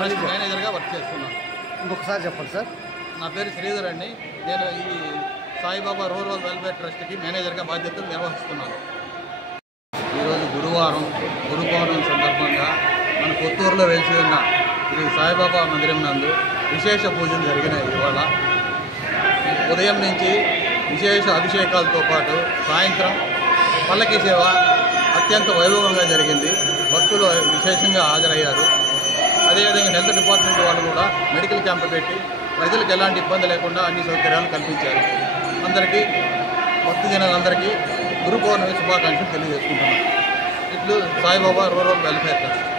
Trust మేనేజర్గా work చేస్తున్నాను. ఇంకొకసారి చెప్పండి సార్. నా పేరు శ్రీధర్ అండి. నేను ఈ సాయిబాబా రూరల్ వెల్ఫేర్ ట్రస్ట్కి మేనేజర్గా బాధ్యతలు నిర్వహిస్తున్నాను. ఈరోజు గురువారం, గురు పౌర్ణమి సందర్భంగా మన కొత్తూరులో వెలిసి ఉన్న శ్రీ సాయిబాబా మందిరం నందు విశేష పూజలు జరిగినాయి. ఇవాళ ఉదయం నుంచి విశేష అభిషేకాలతో పాటు సాయంత్రం పల్లకి సేవ అత్యంత వైభవంగా జరిగింది. భక్తులు విశేషంగా హాజరయ్యారు. అదేవిధంగా హెల్త్ డిపార్ట్మెంట్ వాళ్ళు కూడా మెడికల్ క్యాంప్ పెట్టి ప్రజలకు ఎలాంటి ఇబ్బంది లేకుండా అన్ని సౌకర్యాలు కల్పించారు. అందరికీ భక్తజనులందరికీ గురు పౌర్ణమి శుభాకాంక్షలు తెలియజేసుకుంటున్నాను. ఇట్లు సాయిబాబా రూరల్ వెల్ఫేర్ ట్రస్ట్.